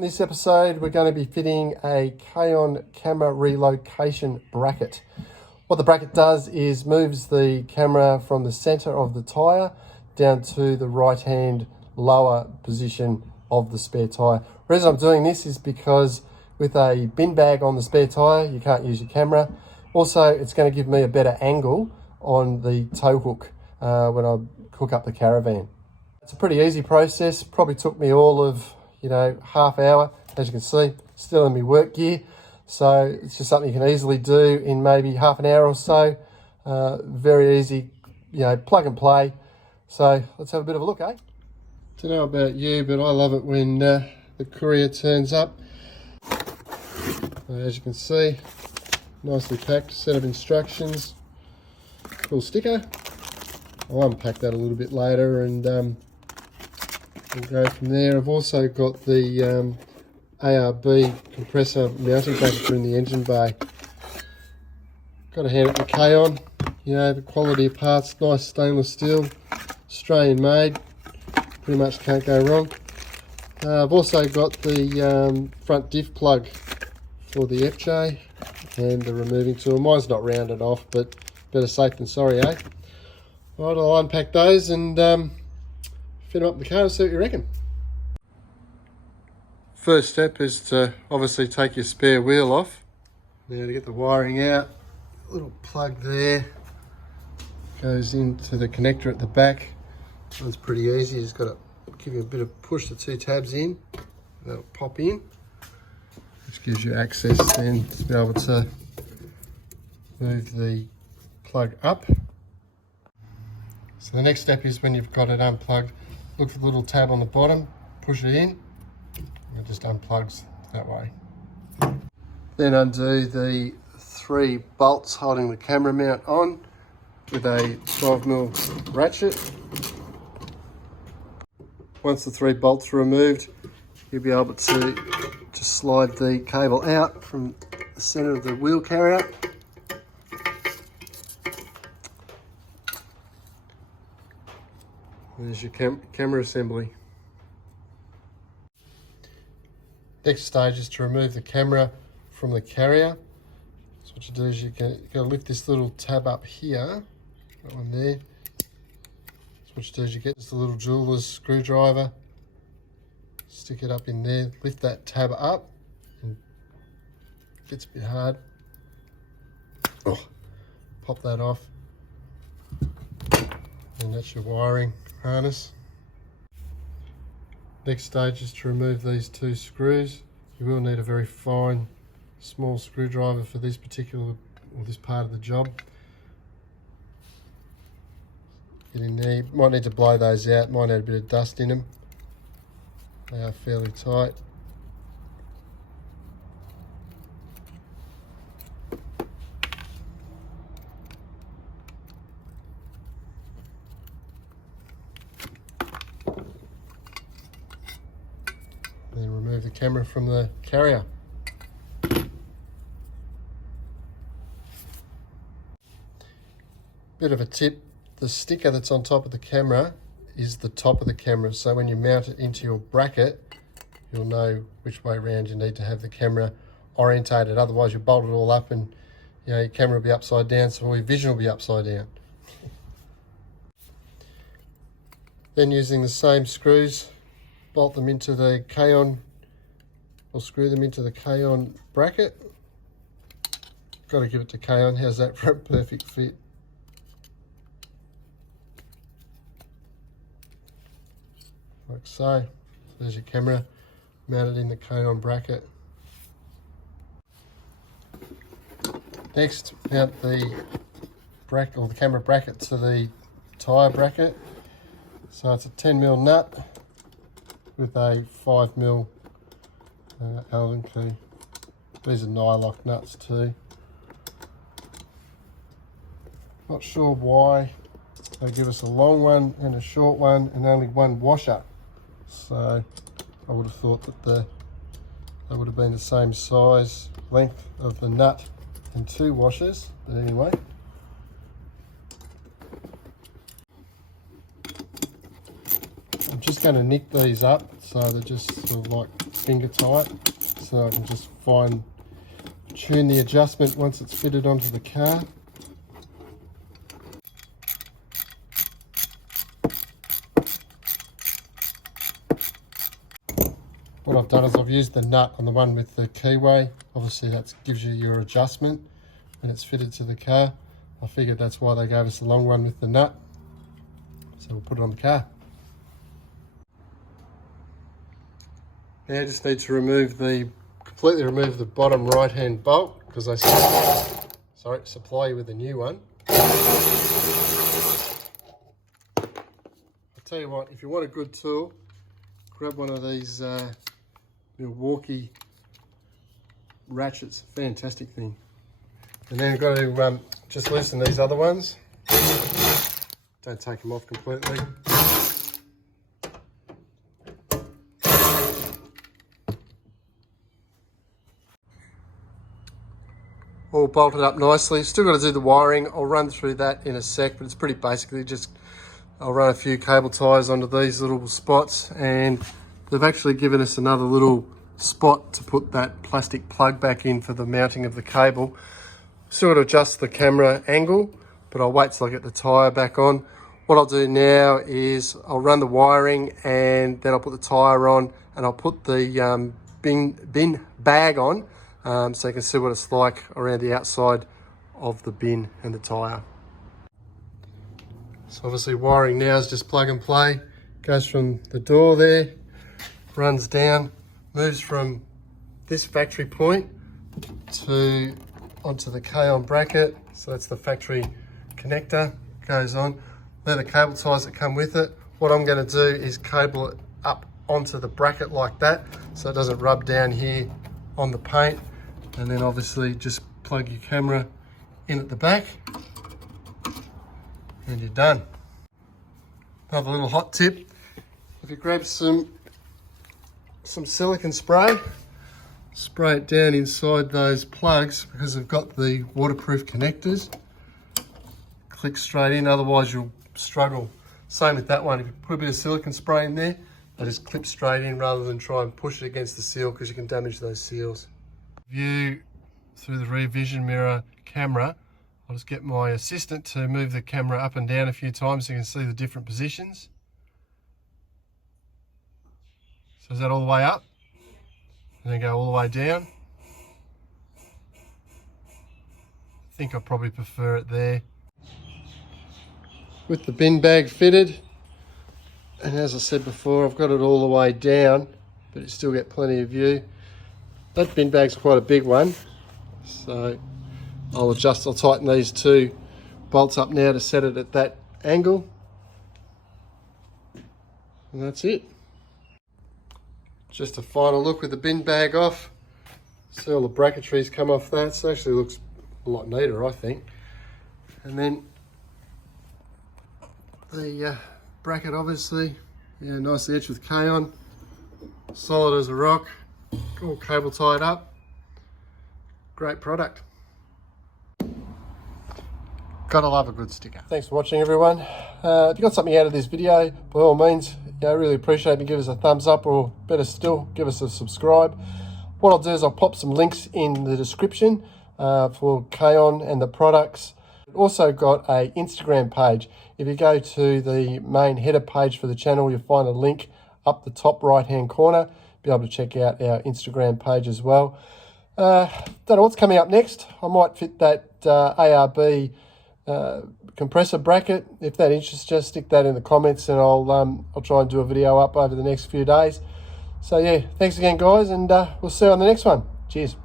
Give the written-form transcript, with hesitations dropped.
In this episode, we're going to be fitting a K-on camera relocation bracket. What the bracket does is moves the camera from the center of the tyre down to the right-hand lower position of the spare tyre. The reason I'm doing this is because with a bin bag on the spare tyre, you can't use your camera. Also, it's going to give me a better angle on the tow hook when I hook up the caravan. It's a pretty easy process. Probably took me all of half hour. As you can see, still in my work gear, so it's just something you can easily do in maybe half an hour or so. Very easy, plug and play. So let's have a bit of a look, eh? Don't know about you, but I love it when the courier turns up. As you can see, nicely packed set of instructions, cool sticker. I'll unpack that a little bit later and we'll go from there. I've also got the ARB compressor mounting bracket in the engine bay. Got to hand it to K-on. The quality of parts, nice stainless steel, Australian made. Pretty much can't go wrong. I've also got the front diff plug for the FJ and the removing tool. Mine's not rounded off, but better safe than sorry, eh? Right, I'll unpack those and fit them up in the car and see what you reckon. First step is to obviously take your spare wheel off. Now to get the wiring out, a little plug there goes into the connector at the back. That's pretty easy. You just got to give you a bit of push the two tabs in. That'll pop in, which gives you access then to be able to move the plug up. So the next step is when you've got it unplugged, look for the little tab on the bottom, push it in, and it just unplugs that way. Then undo the 3 bolts holding the camera mount on with a 12mm ratchet. Once the 3 bolts are removed, you'll be able to just slide the cable out from the center of the wheel carrier. There's your camera assembly. Next stage is to remove the camera from the carrier. So what you do is you've got to lift this little tab up here, that one there. So what you do is you get just a little jeweler's screwdriver, stick it up in there, lift that tab up, and it gets a bit hard. Pop that off, and that's your wiring harness. Next stage is to remove these 2 screws. You will need a very fine, small screwdriver for this particular, or this part of the job. Get in there. You might need to blow those out, might have a bit of dust in them. They are fairly tight. Then remove the camera from the carrier. Bit of a tip, the sticker that's on top of the camera is the top of the camera, so when you mount it into your bracket, you'll know which way around you need to have the camera orientated. Otherwise you'll bolt it all up and your camera will be upside down, so all your vision will be upside down. Then using the same screws, bolt them into the K-on, or screw them into the K-on bracket. Got to give it to K-on. How's that for a perfect fit? Like so. There's your camera mounted in the K-on bracket. Next, mount the bracket, or the camera bracket, to the tyre bracket. So it's a 10mm nut with a 5mm Allen key. These are nylock nuts too. Not sure why they give us a long one and a short one and only one washer. So I would have thought that they would have been the same size, length of the nut and 2 washers, but anyway. I'm just just going to nick these up so they're just sort of like finger tight, so I can just tune the adjustment once it's fitted onto the car. What I've done is I've used the nut on the one with the keyway. Obviously that gives you your adjustment when it's fitted to the car. I figured that's why they gave us the long one with the nut. So we'll put it on the car. Now I just need to completely remove the bottom right hand bolt, because I supply you with a new one. I'll tell you what, if you want a good tool, grab one of these Milwaukee ratchets. Fantastic thing. And then I've got to just loosen these other ones. Don't take them off completely. All bolted up nicely. Still got to do the wiring. I'll run through that in a sec, but it's pretty basically just I'll run a few cable ties onto these little spots, and they've actually given us another little spot to put that plastic plug back in for the mounting of the cable. Still got to adjust the camera angle, but I'll wait till I get the tyre back on. What I'll do now is I'll run the wiring, and then I'll put the tyre on, and I'll put the bin bag on, so you can see what it's like around the outside of the bin and the tyre. So obviously wiring now is just plug and play. Goes from the door there, runs down, moves from this factory point onto the K-on bracket. So that's the factory connector, goes on. They're the cable ties that come with it. What I'm going to do is cable it up onto the bracket like that, so it doesn't rub down here on the paint. And then obviously just plug your camera in at the back and you're done. Another little hot tip, if you grab some silicone spray, spray it down inside those plugs, because they've got the waterproof connectors. Click straight in, otherwise you'll struggle. Same with that one, if you put a bit of silicone spray in there, they just clip straight in rather than try and push it against the seal, because you can damage those seals. View through the rear vision mirror camera. I'll just get my assistant to move the camera up and down a few times so you can see the different positions. So is that all the way up? And then go all the way down. I think I probably prefer it there. With the bin bag fitted, and as I said before, I've got it all the way down, but you still get plenty of view. That bin bag's quite a big one, so I'll tighten these two bolts up now to set it at that angle. And that's it. Just a final look with the bin bag off. See all the bracketries come off that, so it actually looks a lot neater, I think. And then the bracket, obviously, yeah, nicely etched with K-on, solid as a rock, all cable tied up. Great product. Gotta love a good sticker. Thanks for watching, everyone. If you got something out of this video, by all means, I really appreciate it. Give us a thumbs up, or better still, give us a subscribe. What I'll do is I'll pop some links in the description for K-on and the products. We've also got a Instagram page. If you go to the main header page for the channel, you'll find a link up the top right hand corner. Be able to check out our Instagram page as well. Don't know what's coming up next. I might fit that ARB compressor bracket. If that interests you, stick that in the comments, and I'll try and do a video up over the next few days. So yeah, thanks again, guys, and we'll see you on the next one. Cheers.